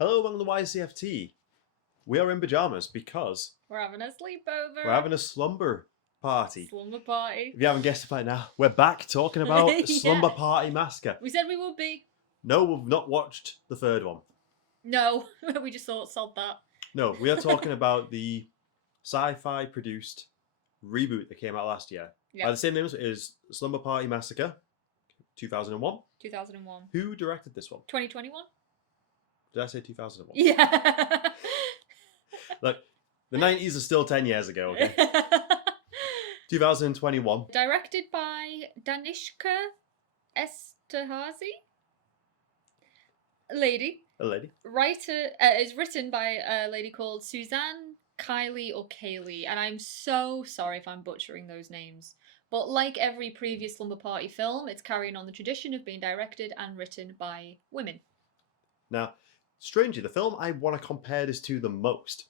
Hello, welcome to YCFT. We are in pajamas because We're having a sleepover. we're having a slumber party. Slumber party. If you haven't guessed it by now, we're back talking about Yeah. Slumber Party Massacre. We said we would be. No, we've not watched the third one. No, we just thought sod that. No, we are talking about the sci-fi produced reboot that came out last year. Yeah. By the same name as Slumber Party Massacre, 2001. 2001. Who directed this one? 2021? Did I say 2001? Yeah. Look, the 90s are still 10 years ago, okay? 2021. Directed by Danishka Esterhazy. A lady. Writer is written by a lady called Suzanne Kylie or Kaylee, and I'm so sorry if I'm butchering those names. But like every previous Slumber Party film, it's carrying on the tradition of being directed and written by women. Now, strangely, the film I want to compare this to the most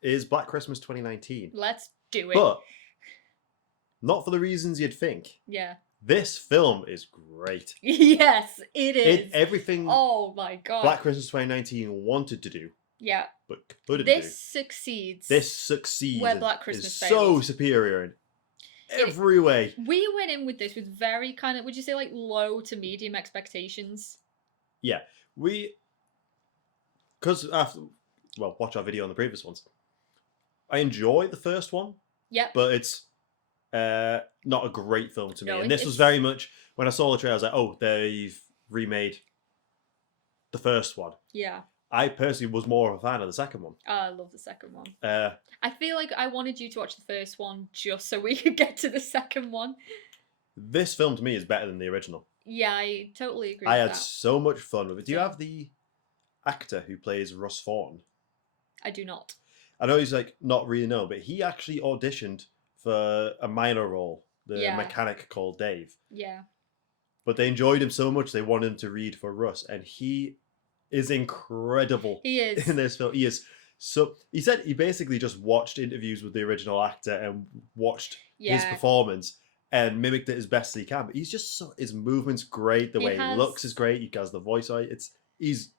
is Black Christmas 2019. Let's do it. But not for the reasons you'd think. Yeah. This film is great. Yes, it is. Everything Oh my god. Black Christmas 2019 wanted to do, Yeah. but couldn't This succeeds. This succeeds. Where Black Christmas is failed. so superior in every way. We went in with this with very kind of, would you say, like low to medium expectations? Yeah. Because after, watch our video on the previous ones. I enjoy the first one. Yep. But it's not a great film to me. No, and this was very much, when I saw the trailer, I was like, oh, they've remade the first one. Yeah. I personally was more of a fan of the second one. Oh, I love the second one. I feel like I wanted you to watch the first one just so we could get to the second one. This film to me is better than the original. Yeah, I totally agree I with had that. so much fun with it. Do you Yeah. have the actor who plays Russ Thorne? I do not. I know he's like not really known, but he actually auditioned for a minor role, the Yeah. mechanic called Dave. Yeah. But they enjoyed him so much they wanted him to read for Russ, and he is incredible. He is. In this film. He is so. He said he basically just watched interviews with the original actor and watched his performance and mimicked it as best as he can. But he's just so, his movement's great. The way he looks is great. He has the voice right. He's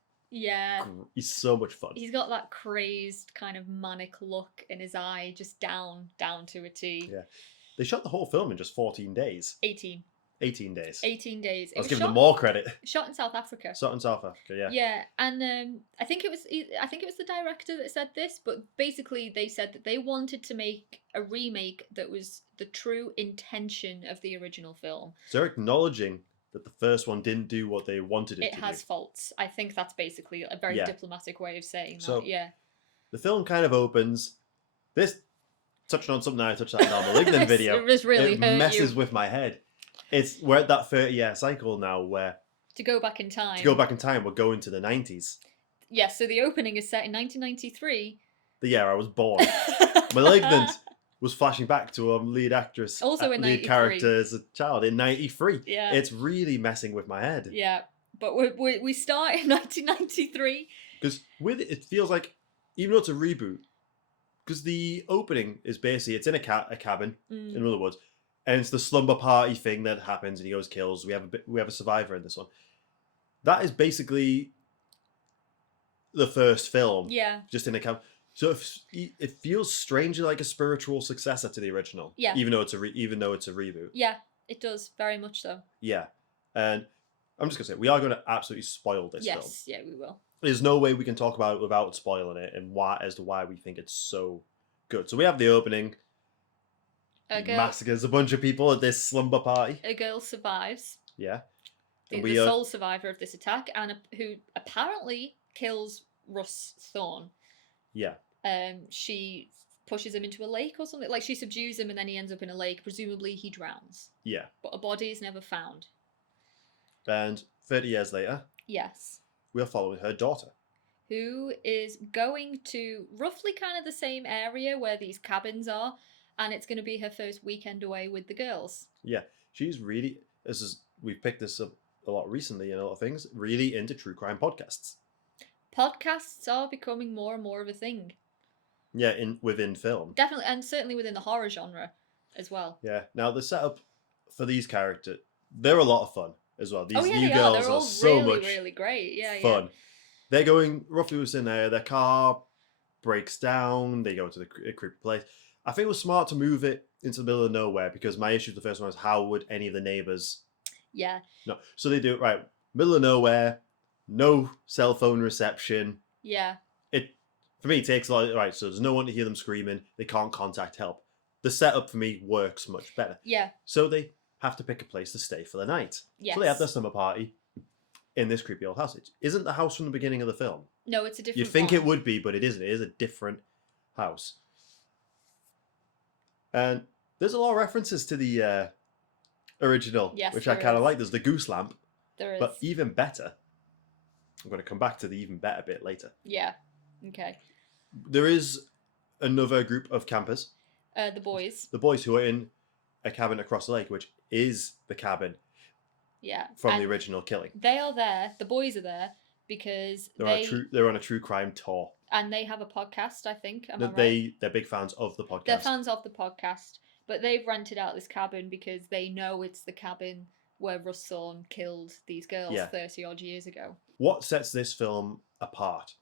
so much fun. He's got that crazed kind of manic look in his eye, just down to a T. Yeah, they shot the whole film in just 14 days. 18 days. 18 days. I was giving them more credit. Shot in South Africa. Shot in South Africa, yeah. Yeah, and I think it was the director that said this, but basically they said that they wanted to make a remake that was the true intention of the original film. So they're acknowledging that the first one didn't do what they wanted it to do. It has faults. I think that's basically a very diplomatic way of saying so, that. Yeah. The film kind of opens. This touching on something I touched on in our Malignant video. It messes with my head. We're at that 30-year cycle now where to go back in time. We're going to the 90s. Yeah, so the opening is set in 1993. The year I was born. Malignant was flashing back to a lead actress, also in lead 93. character as a child in 93. Yeah, it's really messing with my head. Yeah, but we start in 1993 because with it feels like, even though it's a reboot, because the opening is basically it's in a cabin in the middle of the woods. And it's the slumber party thing that happens, and he goes kills. We have a survivor in this one. That is basically the first film. Yeah. Just in a camp. So it feels strangely like a spiritual successor to the original. Yeah. Even though it's a reboot. Yeah, it does very much so. Yeah, and I'm just gonna say we are going to absolutely spoil this film. Yes, yeah, we will. There's no way we can talk about it without spoiling it, and as to why we think it's so good. So we have the opening. Massacres a bunch of people at this slumber party. A girl survives. Yeah. The sole survivor of this attack, and who apparently kills Russ Thorne. Yeah. She pushes him into a lake or something. Like, she subdues him and then he ends up in a lake. Presumably he drowns. Yeah. But a body is never found. And 30 years later... Yes. We are following her daughter. Who is going to roughly kind of the same area where these cabins are. And it's going to be her first weekend away with the girls. Yeah. She's really... We've picked this up a lot recently in a lot of things. Really into true crime podcasts. Podcasts are becoming more and more of a thing. Yeah, within film. Definitely, and certainly within the horror genre as well. Yeah. Now, the setup for these characters, they're a lot of fun as well. These new they girls are. They're all so really, much really great. Yeah, fun. Yeah. they're going roughly within there. Their car breaks down. They go to the creepy place. I think it was smart to move it into the middle of nowhere because my issue with the first one was how would any of the neighbors? Yeah. No, so they do it right, middle of nowhere, no cell phone reception. Yeah. It for me it takes a lot. Right, so there's no one to hear them screaming. They can't contact help. The setup for me works much better. Yeah. So they have to pick a place to stay for the night. Yes. So they have their slumber party in this creepy old house. It isn't the house from the beginning of the film. No, it's a different. You'd think one. it would be, but it isn't. It is a different house. And there's a lot of references to the original, yes, which I kind of like. There's the goose lamp. There is. But even better, I'm going to come back to the even better bit later. Yeah. Okay. There is another group of campers. The boys. The boys who are in a cabin across the lake, which is the cabin. Yeah. From the original killing. They are there. The boys are there because they're on a true crime tour. And they have a podcast, I think. Am I right? They're big fans of the podcast. They're fans of the podcast, but they've rented out this cabin because they know it's the cabin where Russ Thorne killed these girls 30 odd years ago. What sets this film apart?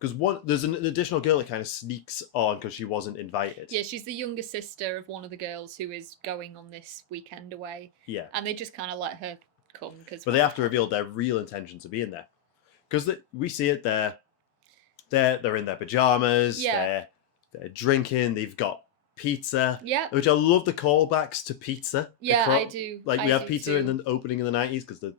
Because there's an additional girl that kind of sneaks on because she wasn't invited. Yeah, she's the younger sister of one of the girls who is going on this weekend away. Yeah. And they just kind of let her come. But they have to reveal their real intentions of being there. Because we see it there. They're in their pajamas. Yeah. They're drinking. They've got pizza. Yeah. Which I love the callbacks to pizza. Yeah, I do. Like we have pizza in the opening in the 90s because the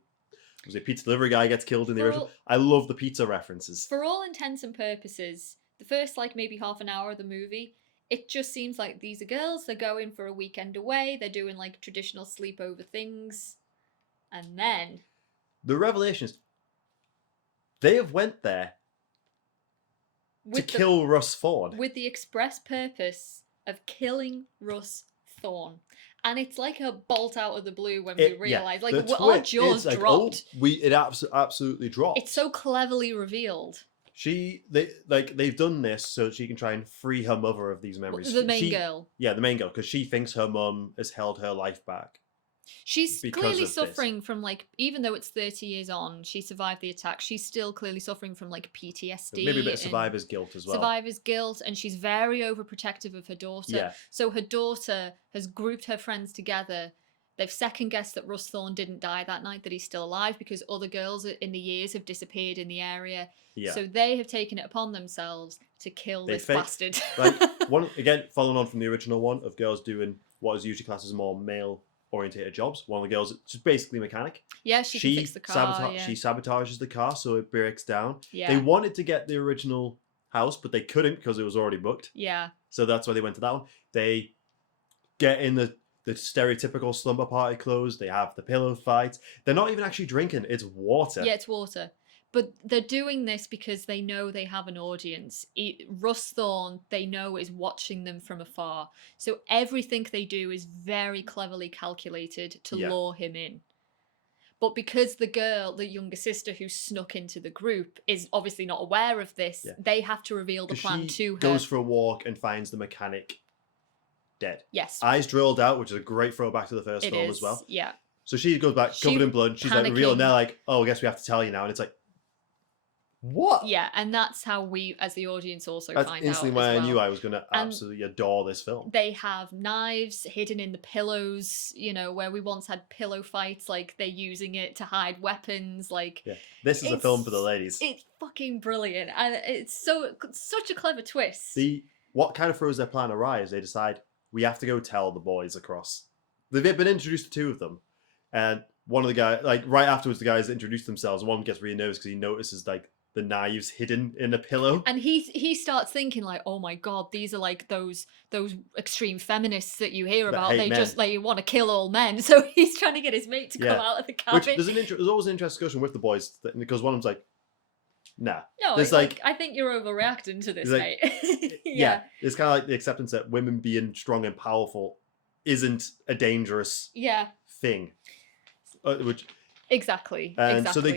pizza delivery guy gets killed in the original. I love the pizza references. For all intents and purposes, the first maybe half an hour of the movie, it just seems like these are girls. They're going for a weekend away. They're doing traditional sleepover things. And then the revelation is they have went there to kill Russ Thorne. With the express purpose of killing Russ Thorne. And it's like a bolt out of the blue when we realise. Our jaws dropped. It absolutely dropped. It's so cleverly revealed. They've done this so she can try and free her mother of these memories. The main girl. Yeah, the main girl, because she thinks her mum has held her life back. She's clearly suffering from even though it's 30 years on, she survived the attack. She's still clearly suffering from PTSD. Maybe a bit of survivor's guilt as well. Survivor's guilt, and she's very overprotective of her daughter. Yeah. So her daughter has grouped her friends together. They've second guessed that Russ Thorne didn't die that night, that he's still alive because other girls in the years have disappeared in the area. Yeah. So they have taken it upon themselves to kill this bastard. Again, following on from the original one of girls doing what is usually classed as more male-orientated jobs. One of the girls is just basically a mechanic. Yeah, she can fix the car. She sabotages the car so it breaks down. Yeah. They wanted to get the original house, but they couldn't because it was already booked. Yeah. So that's why they went to that one. They get in the stereotypical slumber party clothes. They have the pillow fights. They're not even actually drinking. It's water. Yeah, it's water. But they're doing this because they know they have an audience. Russ Thorne, they know, is watching them from afar. So everything they do is very cleverly calculated to lure him in. But because the younger sister who snuck into the group is obviously not aware of this, they have to reveal the plan to her. Goes for a walk and finds the mechanic dead. Yes. Eyes drilled out, which is a great throwback to the first film as well. Yeah. So she goes back covered in blood. She's revealed, and they're like, oh, I guess we have to tell you now. And it's like, what? Yeah, and that's how we, as the audience, also that's find out. Instantly why I knew I was going to absolutely adore this film. They have knives hidden in the pillows, where we once had pillow fights, they're using it to hide weapons. This is a film for the ladies. It's fucking brilliant, and it's such a clever twist. What kind of throws their plan awry is they decide we have to go tell the boys across. They've been introduced to two of them, and one of the guys, right afterwards, the guys introduce themselves, and one gets really nervous because he notices the knives hidden in a pillow. And he starts thinking oh my god, these are those extreme feminists that you hear about. They just want to kill all men. So he's trying to get his mate to come out of the cabin. Which there's always an interesting discussion with the boys because one of them's nah. No, it's I think you're overreacting to this, mate. Yeah. It's kind of the acceptance that women being strong and powerful isn't a dangerous thing. Exactly. So they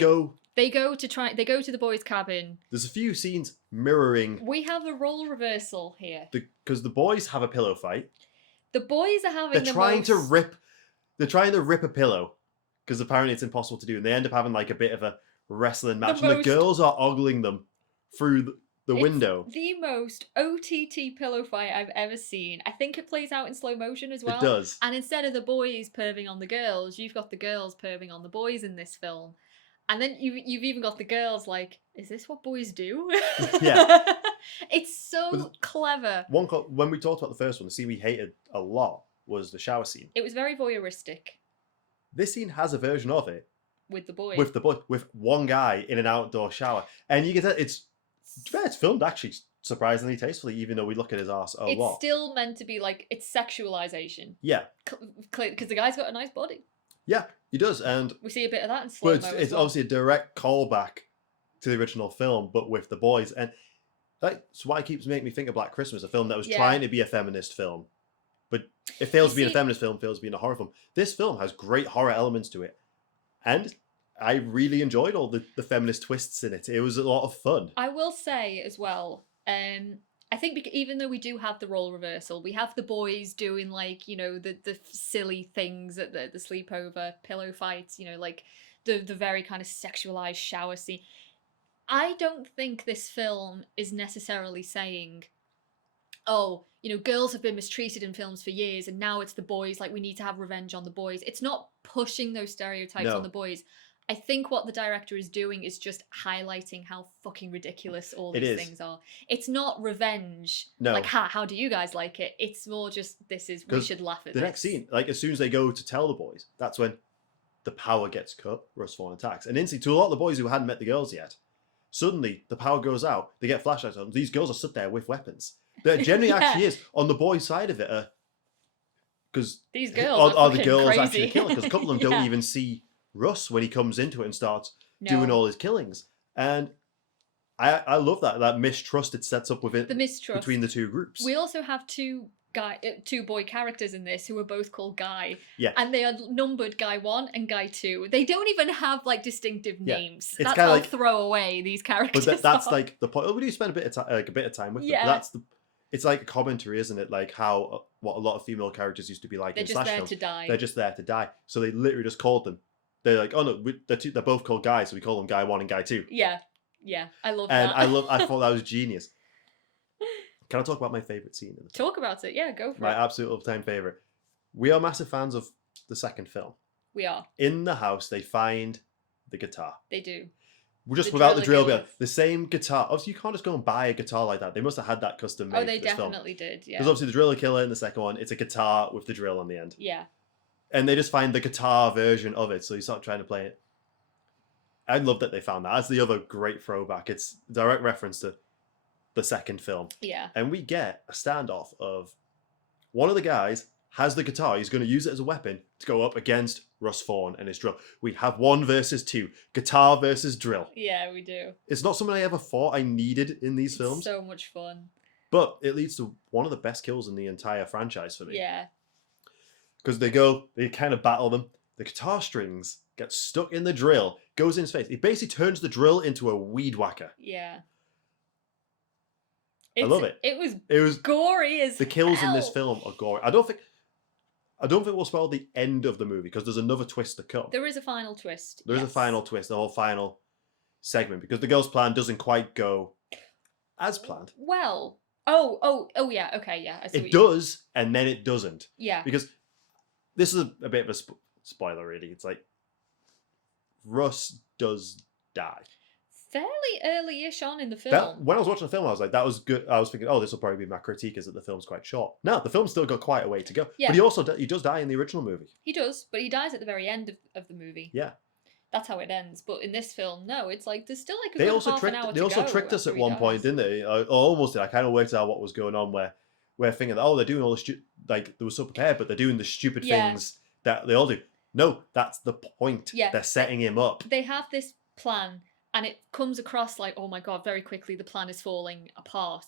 go to the boys' cabin. There's a few scenes mirroring. We have a role reversal here. Because the boys have a pillow fight. The boys are having. They're trying to rip a pillow because apparently it's impossible to do, and they end up having a bit of a wrestling match, and the girls are ogling them through the window. The most OTT pillow fight I've ever seen. I think it plays out in slow motion as well. It does. And instead of the boys perving on the girls, you've got the girls perving on the boys in this film. And then you've even got the girls like, is this what boys do? Yeah. It's so clever. When we talked about the first one, the scene we hated a lot was the shower scene. It was very voyeuristic. This scene has a version of it. With the boys. With one guy in an outdoor shower. And you can tell it's filmed actually surprisingly tastefully, even though we look at his ass a lot. It's still meant to be like, it's sexualization. Yeah. Because the guy's got a nice body. Yeah, he does. And we see a bit of that in slow-mo. But it's obviously a direct callback to the original film, but with the boys. And that's why it keeps making me think of Black Christmas, a film that was trying to be a feminist film. But it fails to be a feminist film, fails to be a horror film. This film has great horror elements to it. And I really enjoyed all the feminist twists in it. It was a lot of fun. I will say as well, I think even though we do have the role reversal, we have the boys doing like, the silly things at the sleepover pillow fights, like the very kind of sexualized shower scene. I don't think this film is necessarily saying, oh, girls have been mistreated in films for years and now it's the boys, like we need to have revenge on the boys. It's not pushing those stereotypes on the boys. I think what the director is doing is just highlighting how fucking ridiculous all these things are. It's not revenge. No. Like, how do you guys like it? It's more just, we should laugh at this. The next scene, like as soon as they go to tell the boys, that's when the power gets cut, Russ Vaughn attacks. And instantly, to a lot of the boys who hadn't met the girls yet, suddenly the power goes out, they get flashlights on, these girls are stood there with weapons. There generally actually is, on the boys' side of it, because these girls are the girls crazy. Actually killing, because a couple of them don't even see Russ when he comes into it and starts doing all his killings. And I love that mistrust it sets up within between the two groups. We also have two boy characters in this who are both called Guy. Yeah. And they are numbered Guy 1 and Guy 2. They don't even have like distinctive names. It's that's how like, throwaway these characters but that's like the point. We do spend a bit of time with them. But it's like a commentary, isn't it? Like how what a lot of female characters used to be like They're in just slash there films. to die. They're just there to die. So they literally just called them. They're like, oh no, they're both called Guy, so we call them Guy 1 and Guy 2. Yeah, I love that. And I thought that was genius. Can I talk about my favourite scene? Talk about it, yeah, go for it. My absolute all-time favourite. We are massive fans of the second film. We are. In the house, they find the guitar. They do. Just without the drill bit. The same guitar. Obviously, you can't just go and buy a guitar like that. They must have had that custom made. Oh, they definitely did, yeah. Because obviously the driller killer in the second one, it's a guitar with the drill on the end. Yeah. And they just find the guitar version of it, so you start trying to play it. I love that they found that. That's the other great throwback. It's a direct reference to the second film. Yeah. And we get a standoff of one of the guys has the guitar. He's going to use it as a weapon to go up against Russ Vaughn and his drill. We have 1 versus 2. Guitar versus drill. Yeah, we do. It's not something I ever thought I needed in these films. So much fun. But it leads to one of the best kills in the entire franchise for me. Yeah. Because they kind of battle them. The guitar strings get stuck in the drill, goes in his face. He basically turns the drill into a weed whacker. Yeah. I love it. It was gory as the kills hell. In this film are gory. I don't think we'll spoil the end of the movie because there's another twist to come. There is a final twist. There is a final twist, the whole final segment, because the girl's plan doesn't quite go as planned. Well, oh yeah, okay, yeah. I see it does, and then it doesn't. Yeah. Because this is a bit of a spoiler, really. It's like Russ does die. Fairly early-ish on in the film. When I was watching the film, I was like, that was good. I was thinking, oh, this will probably be my critique, is that the film's quite short. No, the film's still got quite a way to go. Yeah. But he does die in the original movie. He does, but he dies at the very end of the movie. Yeah. That's how it ends. But in this film, no, it's like there's still like a good half an hour to go. They also tricked us at one point, didn't they? I almost did. I kind of worked out what was going on where we're thinking, oh, they're doing all the like they were so prepared, but they're doing the stupid things that they all do. No, that's the point. Yeah. They're setting him up. They have this plan, and it comes across like, oh my god, very quickly the plan is falling apart.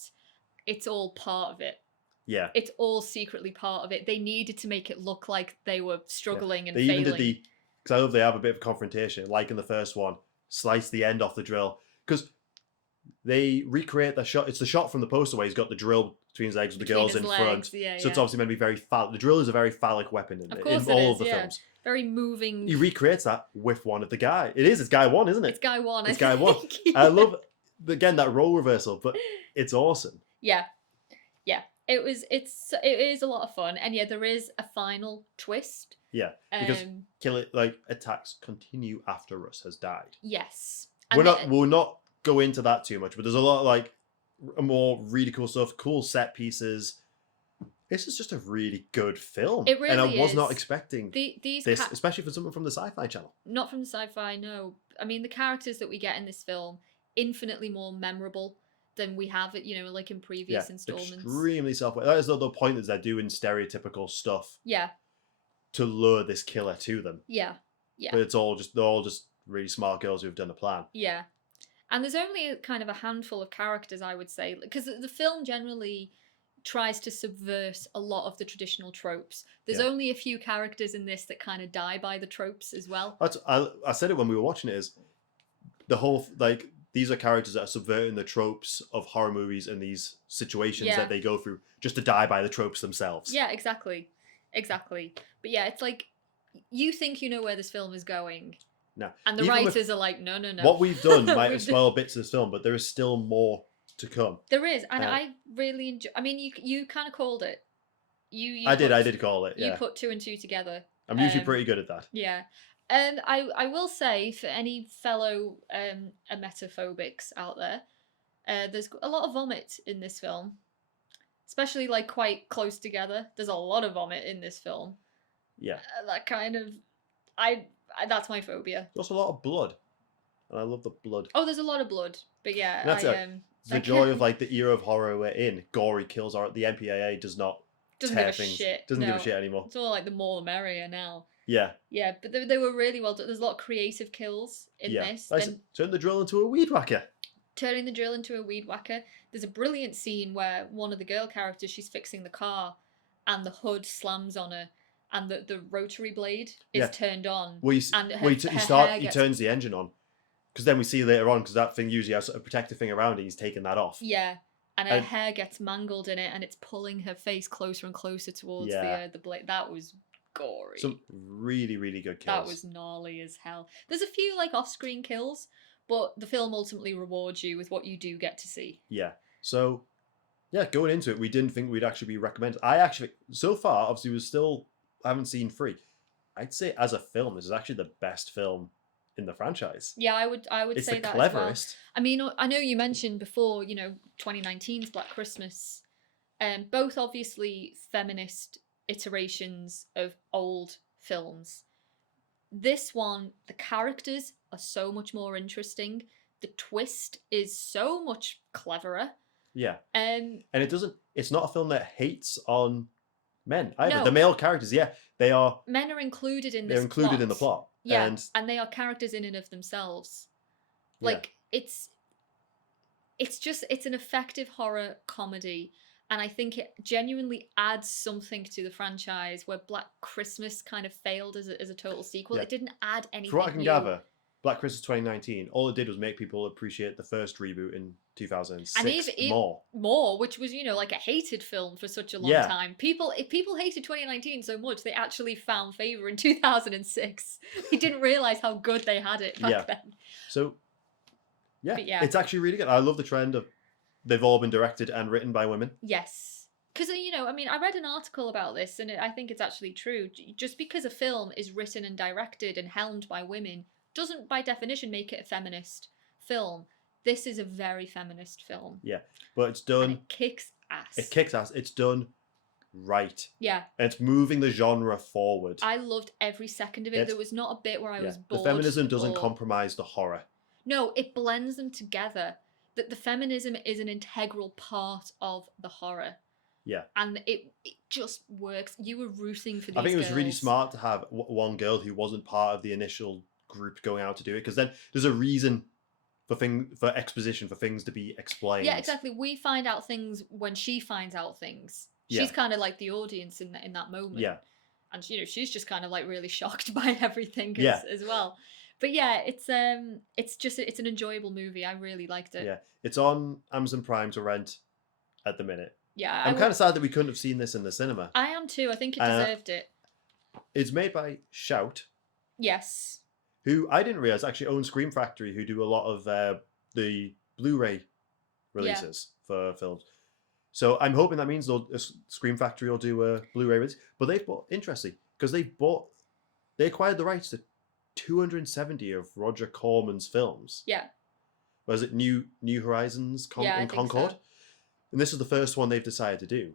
It's all part of it. Yeah. It's all secretly part of it. They needed to make it look like they were struggling and they failing. Even did because I love they have a bit of confrontation, like in the first one, slice the end off the drill. Because they recreate the shot. It's the shot from the poster where he's got the drill between his legs with the girls in front. Yeah, so it's obviously meant to be very phallic. The drill is a very phallic weapon in all of the films. Very moving. He recreates that with one of the guy. It's Guy 1, isn't it? It's Guy 1. It's Guy 1. I love, again, that role reversal, but it's awesome. Yeah. It is a lot of fun, and there is a final twist. Yeah, because attacks continue after Russ has died. Yes. We'll not go into that too much, but there's a lot of more really cool stuff, cool set pieces. This is just a really good film. It really is. And I was not expecting this, especially for someone from the Sci-Fi Channel. Not from the Sci-Fi, no. I mean, the characters that we get in this film, infinitely more memorable than we have, like in previous installments. Extremely self-aware. That is the point that they're doing stereotypical stuff. Yeah. To lure this killer to them. Yeah. But they're all just really smart girls who've done a plan. Yeah. And there's only kind of a handful of characters, I would say, because the film generally tries to subvert a lot of the traditional tropes. There's only a few characters in this that kind of die by the tropes as well. I said it when we were watching it, is the whole, these are characters that are subverting the tropes of horror movies and these situations that they go through just to die by the tropes themselves. Yeah, exactly. But it's like, you think you know where this film is going. No. And the writers are like, no. What we've done might have spoiled bits of this film, but there is still more to come. There is, and I really enjoy. I mean, you kind of called it. I did call it. Yeah. You put 2 and 2 together. I'm usually pretty good at that. Yeah, and I will say, for any fellow emetophobics out there, there's a lot of vomit in this film, especially quite close together. There's a lot of vomit in this film. Yeah. That kind of, that's my phobia. There's also a lot of blood, and I love the blood. Oh, there's a lot of blood, but yeah, that's the joy of the era of horror we're in. Gory kills are the MPAA doesn't give a shit. Doesn't give a shit anymore. It's all the more the merrier now. Yeah. Yeah, but they were really well done. There's a lot of creative kills in this. Turn the drill into a weed whacker. Turning the drill into a weed whacker. There's a brilliant scene where one of the girl characters, she's fixing the car, and the hood slams on her, and the rotary blade is turned on. He turns the engine on. Because then we see later on, because that thing usually has a protective thing around it, he's taking that off. Yeah, and her hair gets mangled in it, and it's pulling her face closer and closer towards the blade. That was gory. Some really, really good kills. That was gnarly as hell. There's a few off-screen kills, but the film ultimately rewards you with what you do get to see. Yeah. So, going into it, we didn't think we'd actually be recommended. So far, obviously, I haven't seen 3. I'd say as a film, this is actually the best film in the franchise. Yeah, I would say that. It's the cleverest. As well. I mean, I know you mentioned before, 2019's Black Christmas. Both obviously feminist iterations of old films. This one, the characters are so much more interesting. The twist is so much cleverer. Yeah. And it's not a film that hates on men either. No. The male characters, they are. Men are included in this. They're included in the plot. Yeah, and they are characters in and of themselves. It's an effective horror comedy, and I think it genuinely adds something to the franchise where Black Christmas kind of failed as a total sequel. It didn't add anything. For what I can gather, Black Christmas 2019, all it did was make people appreciate the first reboot in 2006 more, which was a hated film for such a long time. People hated 2019 so much they actually found favor in 2006. They didn't realize how good they had it back then. So it's actually really good. I love the trend of they've all been directed and written by women. Yes. Because, I read an article about this, and I think it's actually true. Just because a film is written and directed and helmed by women doesn't, by definition, make it a feminist film. This is a very feminist film. Yeah, but it's done... And it kicks ass. It kicks ass. It's done right. Yeah. And it's moving the genre forward. I loved every second of it. There was not a bit where I was bored. The feminism doesn't compromise the horror. No, it blends them together. That the feminism is an integral part of the horror. Yeah. And it just works. You were rooting for these I think it was girls. really smart to have one girl who wasn't part of the initial group going out to do it, because then there's a reason for exposition, for things to be explained. Yeah, exactly. We find out things when she finds out things. She's kind of like the audience in that moment. Yeah. And she's just kind of really shocked by everything as well. But yeah, it's an enjoyable movie. I really liked it. Yeah, it's on Amazon Prime to rent at the minute. Yeah, I'm kind of sad that we couldn't have seen this in the cinema. I am too. I think it deserved it. It's made by Shout. Yes. Who I didn't realize actually owns Scream Factory, who do a lot of the Blu-ray releases for films. So I'm hoping that means Scream Factory will do a Blu-ray release. But they've bought, interestingly, because they acquired the rights to 270 of Roger Corman's films. Yeah. Was it New Horizons in Concorde? So. And this is the first one they've decided to do.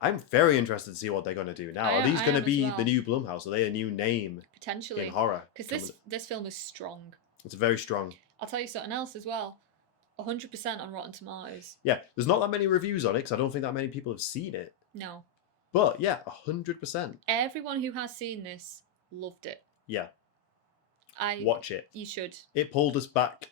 I'm very interested to see what they're going to do now. Are these going to be the new Blumhouse? Are they a new name? Potentially. In horror? Because this film is strong. It's very strong. I'll tell you something else as well. 100% on Rotten Tomatoes. Yeah, there's not that many reviews on it because I don't think that many people have seen it. No. But yeah, 100%. Everyone who has seen this loved it. Yeah. Watch it. You should. It pulled us back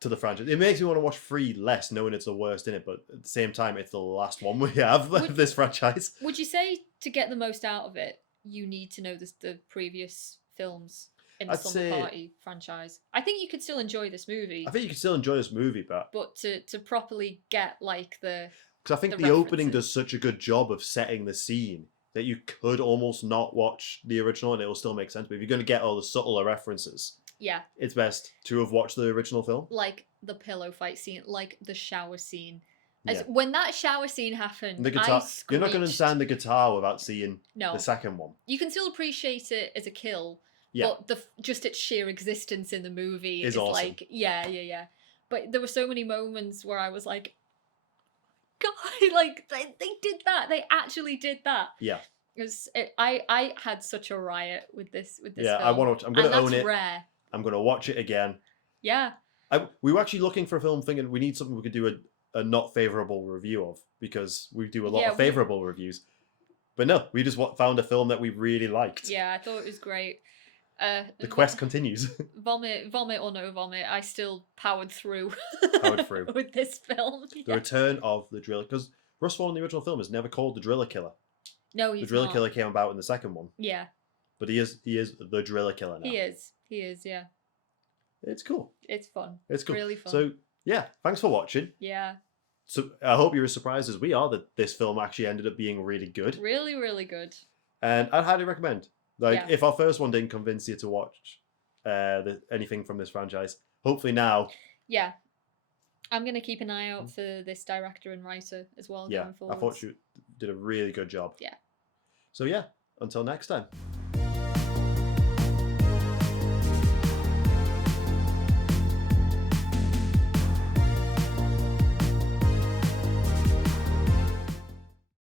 to the franchise. It makes me want to watch 3 less, knowing it's the worst in it, but at the same time, it's the last one we have of this franchise. Would you say to get the most out of it, you need to know the previous films in the Slumber Party franchise? I think you could still enjoy this movie. I think you could still enjoy this movie, but to properly get like the... Because I think the opening does such a good job of setting the scene that you could almost not watch the original and it will still make sense. But if you're going to get all the subtler references... Yeah. It's best to have watched the original film. Like the pillow fight scene, like the shower scene. When that shower scene happened, the guitar, you're not going to understand the guitar without seeing the second one. You can still appreciate it as a kill, but just its sheer existence in the movie is awesome. Like, yeah. But there were so many moments where I was like, God, like, they did that. They actually did that. Yeah. I had such a riot with this film. Yeah, I want to. I'm going to own it. Rare. I'm going to watch it again. Yeah. We were actually looking for a film thinking we need something we could do a not favourable review of because we do a lot of favourable reviews. But no, we just found a film that we really liked. Yeah, I thought it was great. The quest continues. Vomit or no vomit, I still powered through. With this film. The return of the Driller. Because Russ Wall in the original film is never called the Driller Killer. No, he's not. The Driller Killer came about in the second one. Yeah. But he is the Driller Killer now. He is, yeah. It's cool. It's fun. It's cool. Really fun. So, yeah, thanks for watching. Yeah. So, I hope you're as surprised as we are that this film actually ended up being really good. Really, really good. And I'd highly recommend. If our first one didn't convince you to watch anything from this franchise, hopefully now. Yeah. I'm going to keep an eye out for this director and writer as well going forward. I thought you did a really good job. Yeah. So, yeah, until next time.